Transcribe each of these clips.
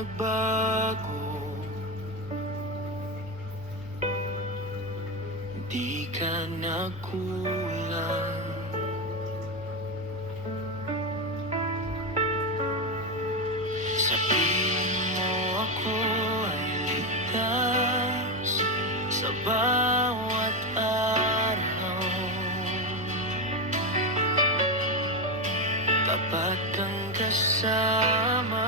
nagbago, di ka nagkulang. Sa piling mo ako ay ligtas sa bawat araw. Tapat kang kasama.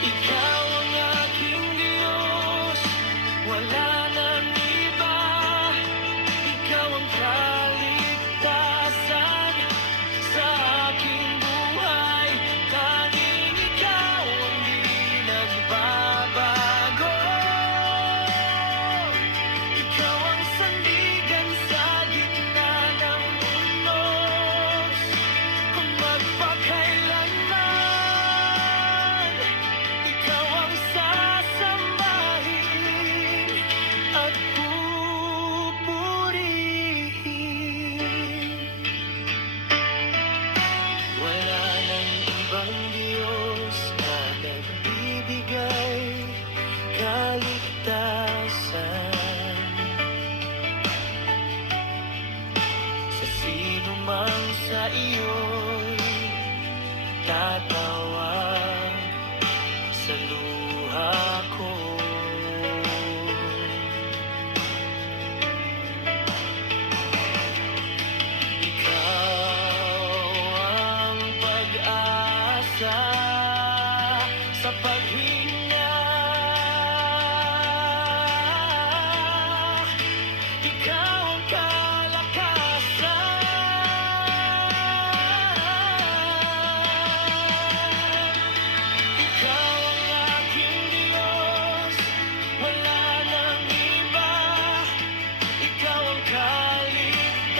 Ikaw ang aking Diyos, wala nang iba. Ikaw ang kaligtasan sa aking buhay. Tanging ikaw ang di nagbabago. Ikaw ang sandigan sa gitna ng unos, magpakailanman. Ikaw ang sasambahin at pupurihin. Wala nang ibang Diyos na nagbibigay kaligtasan sa sino mang sa iyo'y tatawag sa luha ko. Ikaw ang pag-asa sa paghinga. Ikaw ang kalakasan. Ikaw ang aking Diyos, wala nang iba. Ikaw ang kaligtasan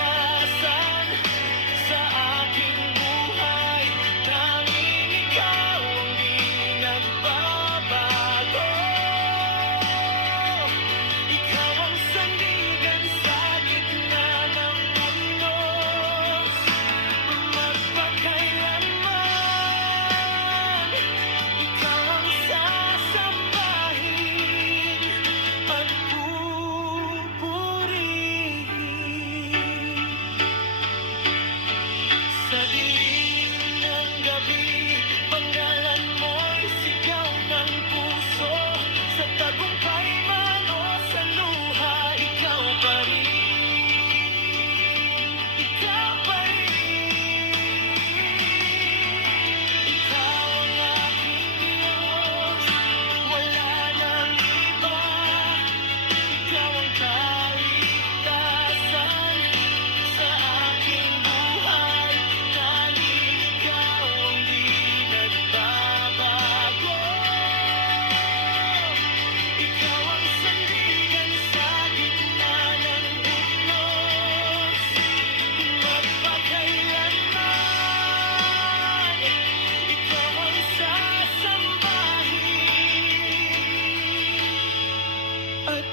sa aking buhay. Tanging ikaw ang di nagbabago. Ikaw ang sandigan sa gitna ng unos, magpakailanman. Ikaw ang sasambahin at pupurihin. Sa dilim ng gabi, pangalan mo'y sigaw ng puso. Sa tagumpay man o sa luha, ikaw pa rin. Ikaw pa rin. Ikaw ang aking Diyos, wala nang iba. Ikaw ang kaligtasan sa aking buhay. Tanging ikaw ang di nagbabago. Ikaw ang sandigan sa gitna ng unos, magpakailanman. Ikaw ang sasambahin at